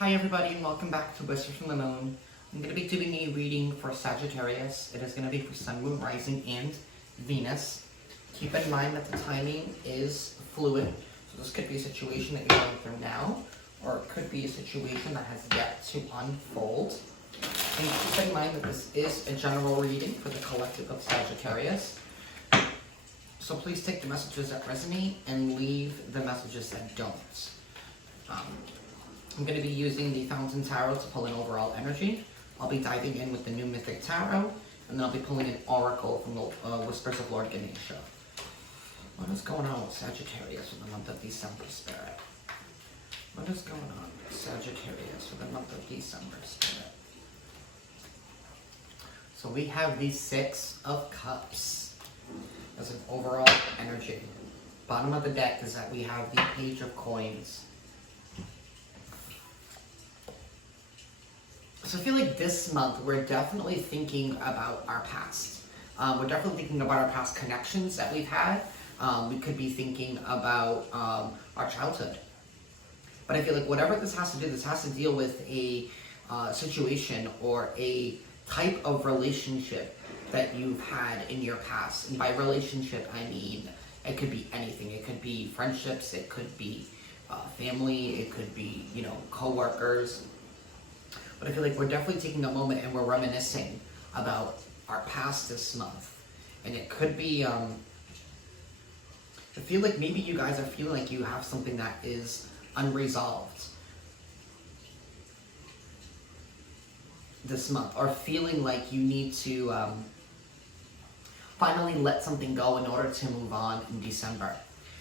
Hi everybody and welcome back to Whispers from the Moon. I'm going to be doing a reading for Sagittarius. It is going to be for Sun, Moon, Rising, and Venus. Keep in mind that the timing is fluid. So this could be a situation that you're going through now, or it could be a situation that has yet to unfold. And keep in mind that this is a general reading for the collective of Sagittarius. So please take the messages that resonate and leave the messages that don't. I'm going to be using the Fountain Tarot to pull in overall energy. I'll be diving in with the New Mythic Tarot, and then I'll be pulling an Oracle from the Whispers of Lord Ganesha. What is going on with Sagittarius for the month of December, Spirit? What is going on with Sagittarius for the month of December, Spirit? So we have the Six of Cups as an overall energy. Bottom of the deck is that we have the Page of Coins. So I feel like this month we're definitely thinking about our past. We're definitely thinking about our past connections that we've had. We could be thinking about our childhood. But I feel like whatever this has to do, this has to deal with a situation or a type of relationship that you've had in your past. And by relationship, I mean it could be anything. It could be friendships, it could be family, it could be, co-workers. But I feel like we're definitely taking a moment and we're reminiscing about our past this month. And it could be, I feel like maybe you guys are feeling like you have something that is unresolved this month. Or feeling like you need to finally let something go in order to move on in December.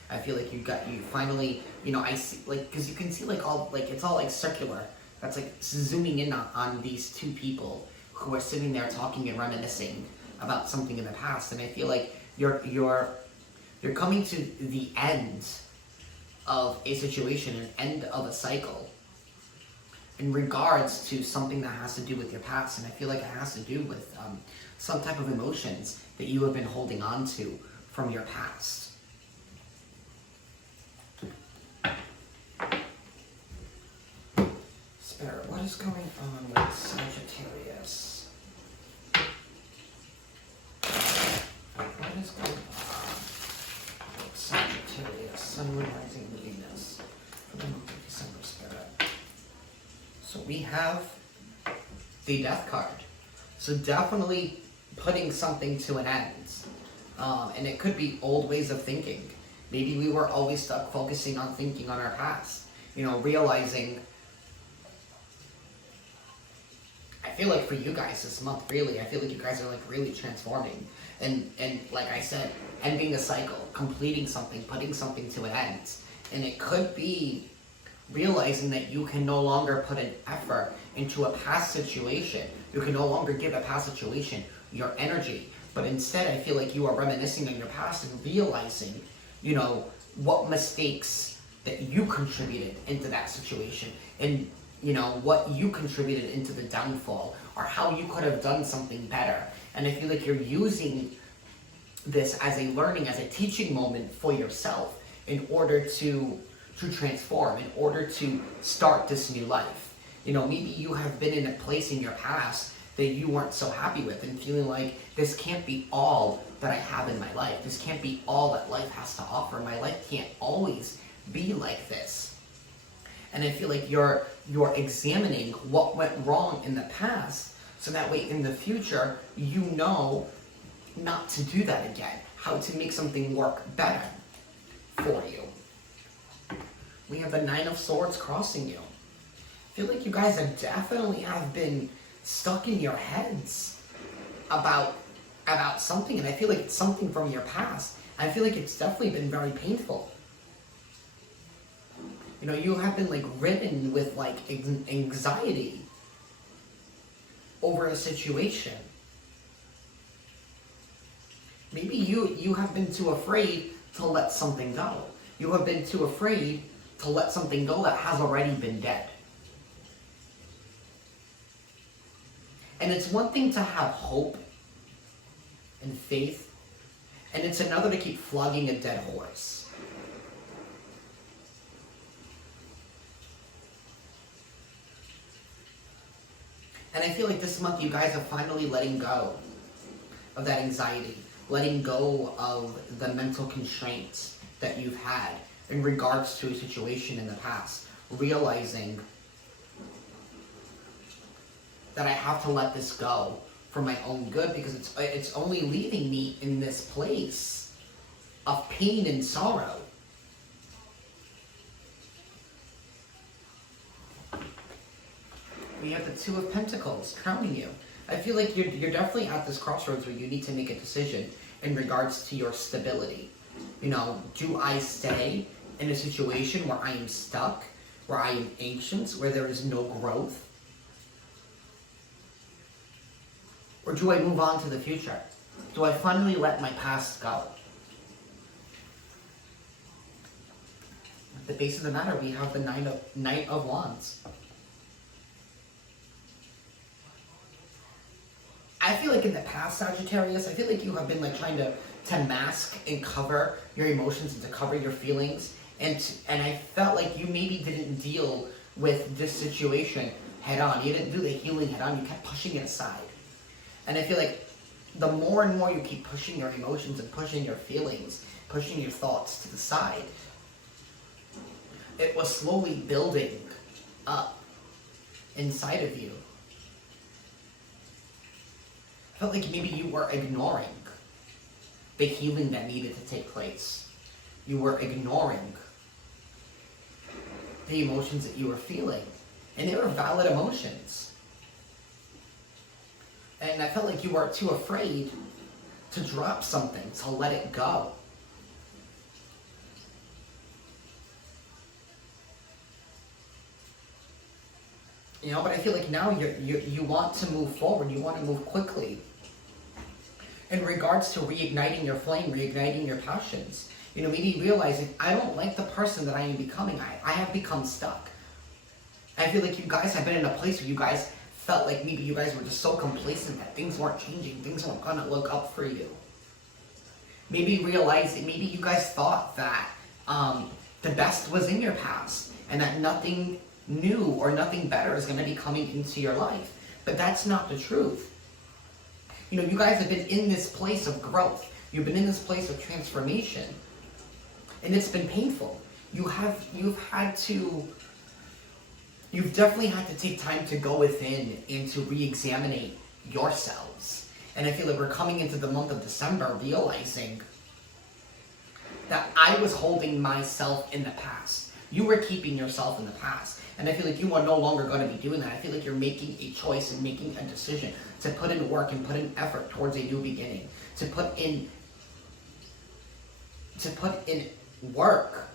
I feel like you finally, I see, like, because you can see like all, like, it's all like circular. That's like zooming in on these two people who are sitting there talking and reminiscing about something in the past. And I feel like you're coming to the end of a situation, an end of a cycle in regards to something that has to do with your past. And I feel like it has to do with some type of emotions that you have been holding on to from your past. Spirit, what is going on with Sagittarius? What is going on with Sagittarius, Sun, Moon, Rising, Venus for the month of December, Spirit? So we have the Death card. So definitely putting something to an end. And it could be old ways of thinking. Maybe we were always stuck focusing on thinking on our past. Realizing, I feel like for you guys this month, really, I feel like you guys are like really transforming. And like I said, ending a cycle, completing something, putting something to an end. And it could be realizing that you can no longer put an effort into a past situation. You can no longer give a past situation your energy. But instead, I feel like you are reminiscing on your past and realizing, what mistakes that you contributed into that situation. And what you contributed into the downfall, or how you could have done something better. And I feel like you're using this as a learning, as a teaching moment for yourself in order to transform, in order to start this new life. Maybe you have been in a place in your past that you weren't so happy with and feeling like this can't be all that I have in my life. This can't be all that life has to offer. My life can't always be like this. And I feel like you're examining what went wrong in the past, so that way in the future, you know not to do that again. How to make something work better for you. We have the Nine of Swords crossing you. I feel like you guys definitely have been stuck in your heads about something, and I feel like it's something from your past. I feel like it's definitely been very painful. You have been like ridden with like anxiety over a situation. Maybe you have been too afraid to let something go. You have been too afraid to let something go that has already been dead. And it's one thing to have hope and faith, and it's another to keep flogging a dead horse. And I feel like this month you guys are finally letting go of that anxiety, letting go of the mental constraints that you've had in regards to a situation in the past, realizing that I have to let this go for my own good, because it's only leaving me in this place of pain and sorrow. We have the Two of Pentacles crowning you. I feel like you're definitely at this crossroads where you need to make a decision in regards to your stability. You know, do I stay in a situation where I am stuck, where I am anxious, where there is no growth? Or do I move on to the future? Do I finally let my past go? At the base of the matter, we have the Knight of Wands. I feel like in the past, Sagittarius, I feel like you have been like trying to mask and cover your emotions and to cover your feelings. And I felt like you maybe didn't deal with this situation head on. You didn't do the healing head on. You kept pushing it aside. And I feel like the more and more you keep pushing your emotions and pushing your feelings, pushing your thoughts to the side, it was slowly building up inside of you. I felt like maybe you were ignoring the healing that needed to take place. You were ignoring the emotions that you were feeling. And they were valid emotions. And I felt like you were too afraid to drop something, to let it go. You know, but I feel like now you want to move forward. You want to move quickly. In regards to reigniting your flame, reigniting your passions. You know, maybe realizing, I don't like the person that I am becoming. I have become stuck. I feel like you guys have been in a place where you guys felt like maybe you guys were just so complacent that things weren't changing. Things weren't going to look up for you. Maybe realizing, maybe you guys thought that the best was in your past and that nothing new or nothing better is going to be coming into your life. But that's not the truth. You know, you guys have been in this place of growth. You've been in this place of transformation. And it's been painful. You've definitely had to take time to go within and to re-examine yourselves. And I feel like we're coming into the month of December realizing that I was holding myself in the past. You were keeping yourself in the past. And I feel like you are no longer going to be doing that. I feel like you're making a choice and making a decision to put in work and put in effort towards a new beginning. To put in work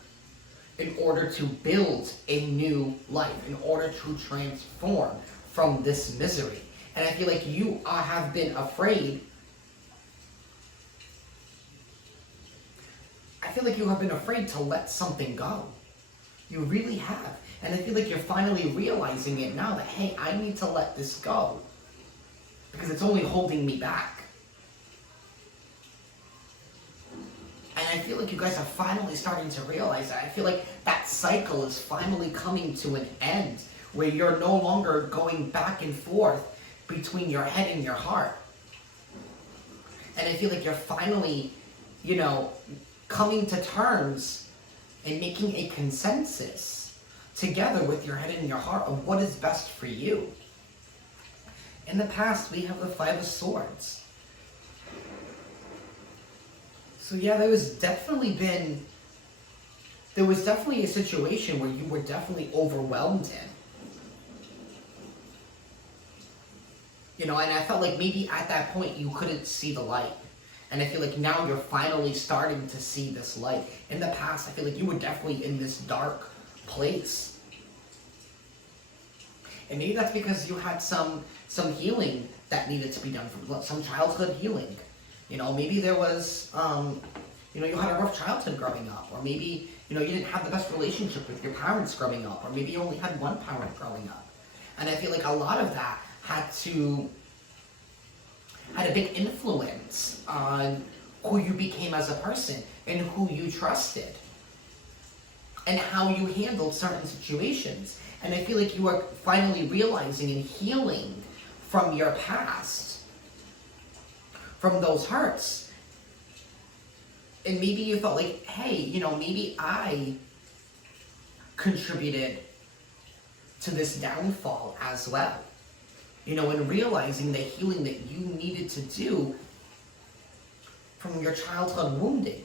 in order to build a new life, in order to transform from this misery. And I feel like you have been afraid. I feel like you have been afraid to let something go. You really have. And I feel like you're finally realizing it now that, hey, I need to let this go. Because it's only holding me back. And I feel like you guys are finally starting to realize that. I feel like that cycle is finally coming to an end, where you're no longer going back and forth between your head and your heart. And I feel like you're finally, you know, coming to terms and making a consensus together with your head and your heart of what is best for you. In the past, we have the Five of Swords. So yeah, there was definitely a situation where you were definitely overwhelmed in. You know, and I felt like maybe at that point you couldn't see the light. And I feel like now you're finally starting to see this light. In the past, I feel like you were definitely in this dark place. And maybe that's because you had some healing that needed to be done, from some childhood healing. You know, maybe there was, you know, you had a rough childhood growing up. Or maybe, you know, you didn't have the best relationship with your parents growing up. Or maybe you only had one parent growing up. And I feel like a lot of that had a big influence on who you became as a person and who you trusted and how you handled certain situations. And I feel like you are finally realizing and healing from your past, from those hurts. And maybe you felt like, hey, you know, maybe I contributed to this downfall as well. You know, and realizing the healing that you needed to do from your childhood wounding.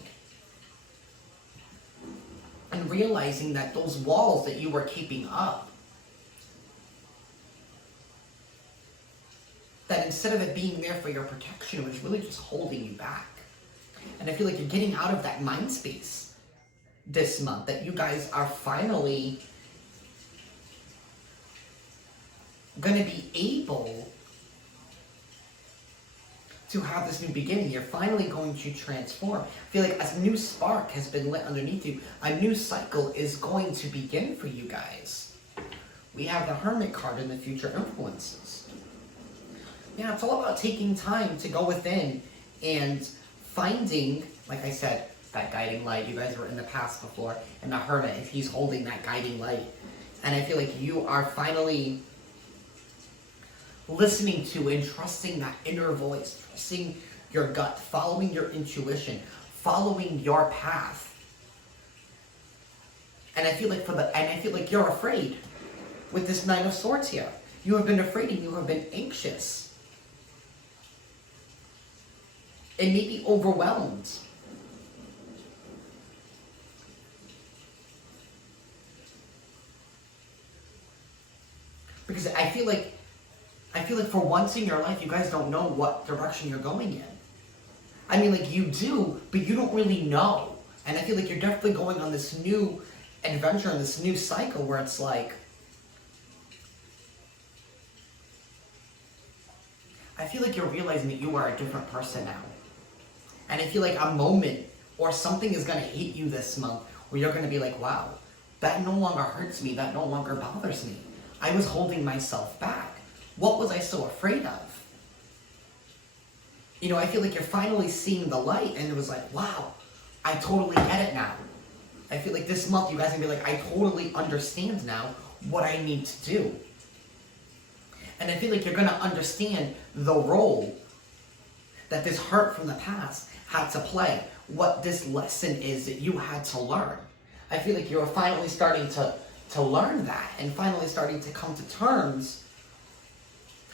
And realizing that those walls that you were keeping up, that instead of it being there for your protection, it was really just holding you back. And I feel like you're getting out of that mind space this month, that you guys are finally going to be able to have this new beginning. You're finally going to transform. I feel like a new spark has been lit underneath you. A new cycle is going to begin for you guys. We have the Hermit card in the future influences. Yeah, it's all about taking time to go within and finding, like I said, that guiding light. You guys were in the past before, and the Hermit, if he's holding that guiding light. And I feel like you are finally listening to and trusting that inner voice, trusting your gut, following your intuition, following your path. And I feel like you're afraid with this Nine of Swords here. You have been afraid and you have been anxious. And maybe overwhelmed. Because I feel like for once in your life, you guys don't know what direction you're going in. I mean, like, you do, but you don't really know. And I feel like you're definitely going on this new adventure, and this new cycle where it's like, I feel like you're realizing that you are a different person now. And I feel like a moment or something is going to hit you this month where you're going to be like, wow, that no longer hurts me, that no longer bothers me. I was holding myself back. What was I so afraid of? You know, I feel like you're finally seeing the light, and it was like, wow, I totally get it now. I feel like this month you guys are going to be like, I totally understand now what I need to do. And I feel like you're going to understand the role that this hurt from the past had to play, what this lesson is that you had to learn. I feel like you're finally starting to learn that, and finally starting to come to terms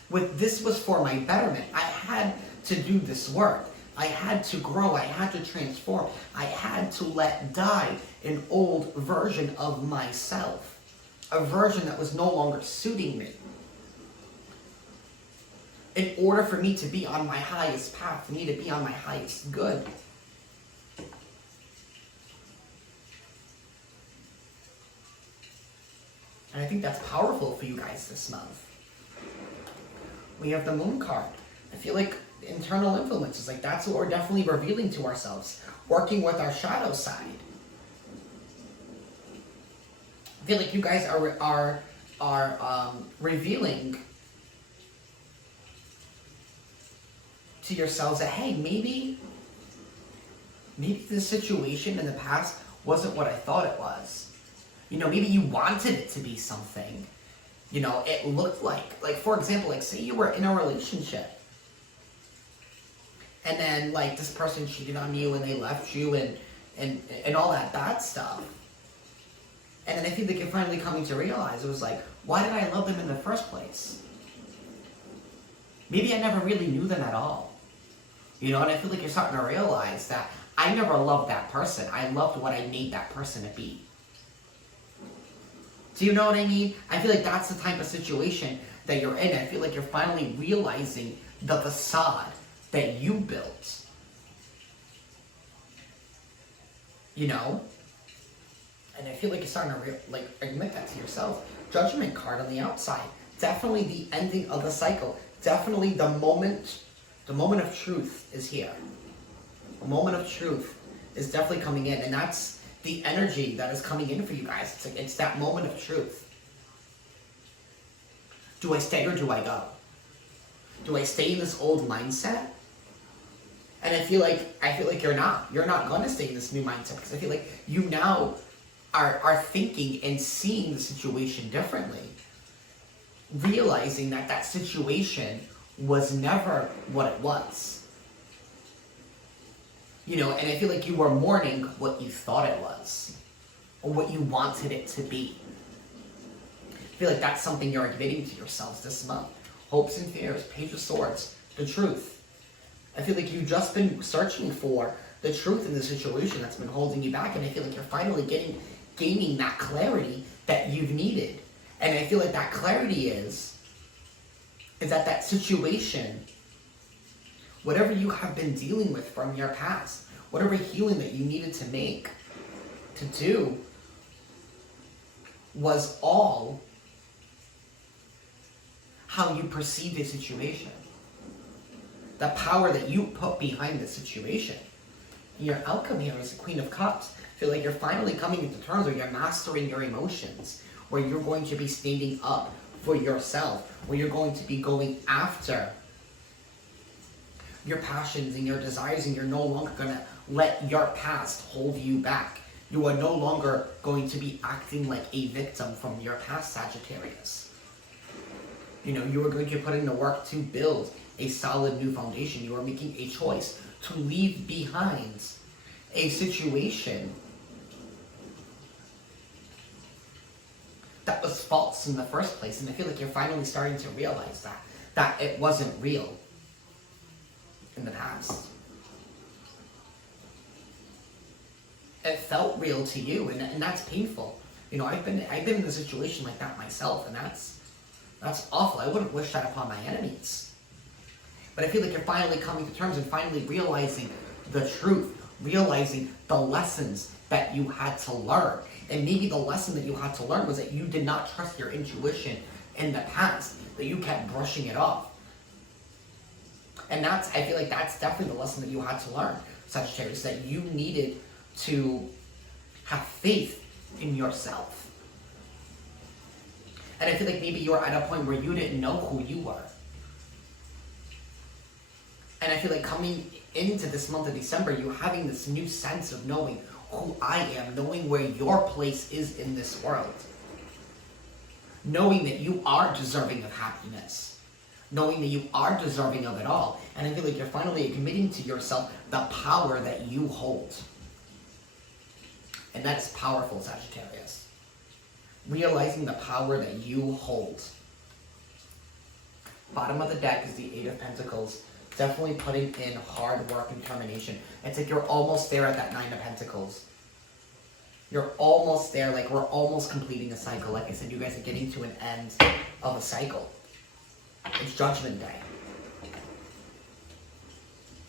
with, this was for my betterment. I had to do this work. I had to grow. I had to transform. I had to let die an old version of myself. A version that was no longer suiting me. In order for me to be on my highest path, for me to be on my highest good. And I think that's powerful for you guys this month. We have the Moon card. I feel like internal influences, like that's what we're definitely revealing to ourselves. Working with our shadow side. I feel like you guys are revealing to yourselves that, hey, maybe this situation in the past wasn't what I thought it was. You know, maybe you wanted it to be something. You know, it looked like for example, like say you were in a relationship and then like this person cheated on you and they left you and all that bad stuff. And then I feel like you're finally coming to realize, it was like, why did I love them in the first place? Maybe I never really knew them at all. You know, and I feel like you're starting to realize that I never loved that person. I loved what I made that person to be. Do you know what I mean? I feel like that's the type of situation that you're in. I feel like you're finally realizing the facade that you built. You know? And I feel like you're starting to admit that to yourself. Judgment card on the outside. Definitely the ending of the cycle. Definitely the moment of truth is here. The moment of truth is definitely coming in, and that's the energy that is coming in for you guys. It's that moment of truth. Do I stay or do I go? Do I stay in this old mindset? And I feel like you're not going to stay in this new mindset, because I feel like you now are thinking and seeing the situation differently. realizing that that situation was never what it was. You know, and I feel like you were mourning what you thought it was, or what you wanted it to be. I feel like that's something you're admitting to yourselves this month. Hopes and fears, Page of Swords, the truth. I feel like you've just been searching for the truth in the situation that's been holding you back, and I feel like you're finally gaining that clarity that you've needed. And I feel like that clarity is that situation, whatever you have been dealing with from your past, whatever healing that you needed to make, to do, was all how you perceived a situation. The power that you put behind the situation. Your outcome here is the Queen of Cups. I feel like you're finally coming into terms, or you're mastering your emotions, where you're going to be standing up for yourself, where you're going to be going after your passions and your desires, and you're no longer going to let your past hold you back. You are no longer going to be acting like a victim from your past, Sagittarius. You know, you are going to put in the work to build a solid new foundation. You are making a choice to leave behind a situation that was false in the first place. And I feel like you're finally starting to realize that it wasn't real in the past. It felt real to you, and that's painful. You know, I've been in a situation like that myself, and that's awful. I wouldn't wish that upon my enemies. But I feel like you're finally coming to terms and finally realizing the truth, realizing the lessons that you had to learn. And maybe the lesson that you had to learn was that you did not trust your intuition in the past, that you kept brushing it off. And I feel like that's definitely the lesson that you had to learn, Sagittarius, that you needed to have faith in yourself. And I feel like maybe you were at a point where you didn't know who you were. And I feel like coming into this month of December, you having this new sense of knowing who I am, knowing where your place is in this world. Knowing that you are deserving of happiness. Knowing that you are deserving of it all. And I feel like you're finally admitting to yourself the power that you hold. And that is powerful, Sagittarius. Realizing the power that you hold. Bottom of the deck is the Eight of Pentacles. Definitely putting in hard work and determination. It's like you're almost there at that Nine of Pentacles. You're almost there, like we're almost completing a cycle. Like I said, you guys are getting to an end of a cycle. It's Judgment Day.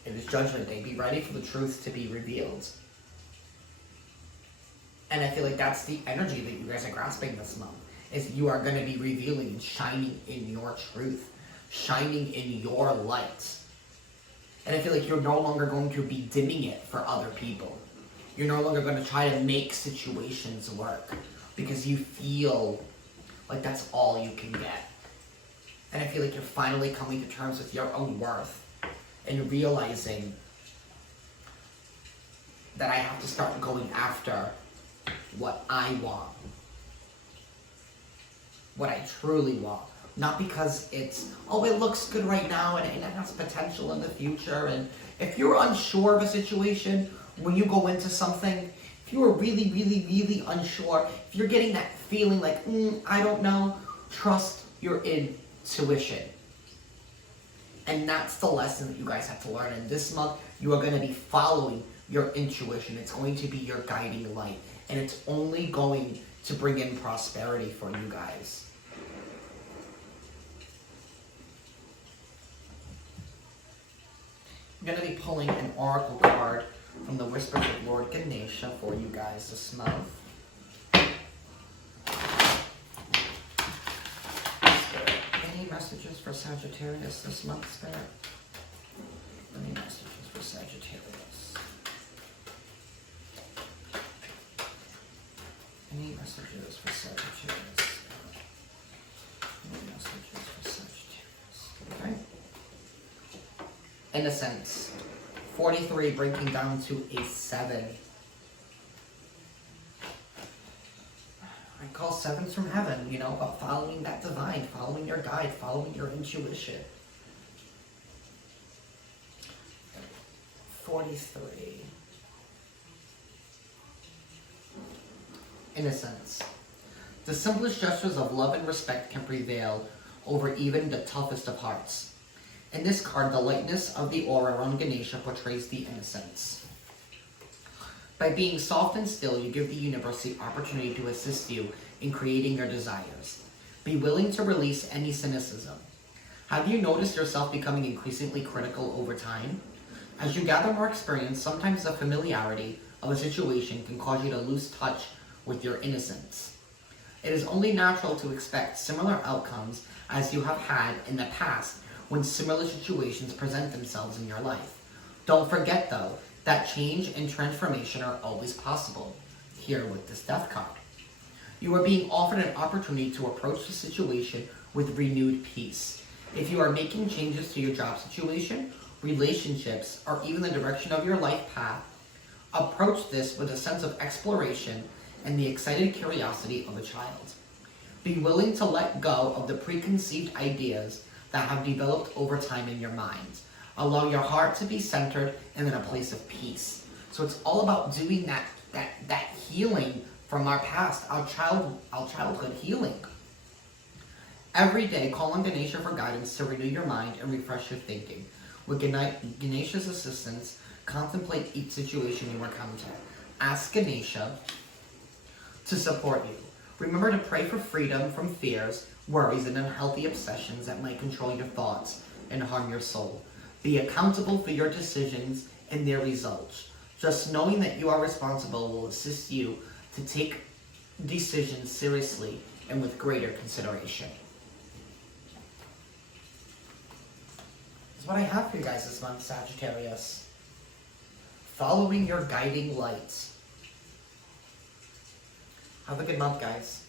It is Judgment Day. Be ready for the truth to be revealed. And I feel like that's the energy that you guys are grasping this month. Is you are going to be revealing and shining in your truth. Shining in your light. And I feel like you're no longer going to be dimming it for other people. You're no longer going to try to make situations work. Because you feel like that's all you can get. And I feel like you're finally coming to terms with your own worth. And realizing that I have to start going after what I want. What I truly want. Not because it's, oh, it looks good right now and it has potential in the future. And if you're unsure of a situation, when you go into something, if you are really, really, really unsure, if you're getting that feeling like, I don't know, trust your intuition. And that's the lesson that you guys have to learn. And this month, you are going to be following your intuition. It's going to be your guiding light. And it's only going to bring in prosperity for you guys. I'm going to be pulling an oracle card from the Whispers of Lord Ganesha for you guys this month. Spirit, any messages for Sagittarius this month, Spirit? Any messages for Sagittarius? Any messages for Sagittarius? Any messages for Sagittarius? Okay. Innocence. 43 breaking down to a 7. I call sevens from heaven, you know, about following that divine, following your guide, following your intuition. 43. Innocence. The simplest gestures of love and respect can prevail over even the toughest of hearts. In this card, the lightness of the aura around Ganesha portrays the innocence. By being soft and still, you give the universe the opportunity to assist you in creating your desires. Be willing to release any cynicism. Have you noticed yourself becoming increasingly critical over time? As you gather more experience, sometimes the familiarity of a situation can cause you to lose touch with your innocence. It is only natural to expect similar outcomes as you have had in the past when similar situations present themselves in your life. Don't forget, though, that change and transformation are always possible, here with this Death card. You are being offered an opportunity to approach the situation with renewed peace. If you are making changes to your job situation, relationships, or even the direction of your life path, approach this with a sense of exploration and the excited curiosity of a child. Be willing to let go of the preconceived ideas that have developed over time in your mind. Allow your heart to be centered and in a place of peace. So it's all about doing that healing from our past, our childhood healing. Every day, call on Ganesha for guidance to renew your mind and refresh your thinking. With Ganesha's assistance, contemplate each situation you encounter. Ask Ganesha to support you. Remember to pray for freedom from fears, worries, and unhealthy obsessions that might control your thoughts and harm your soul. Be accountable for your decisions and their results. Just knowing that you are responsible will assist you to take decisions seriously and with greater consideration. That's what I have for you guys this month, Sagittarius. Following your guiding lights. Have a good month, guys.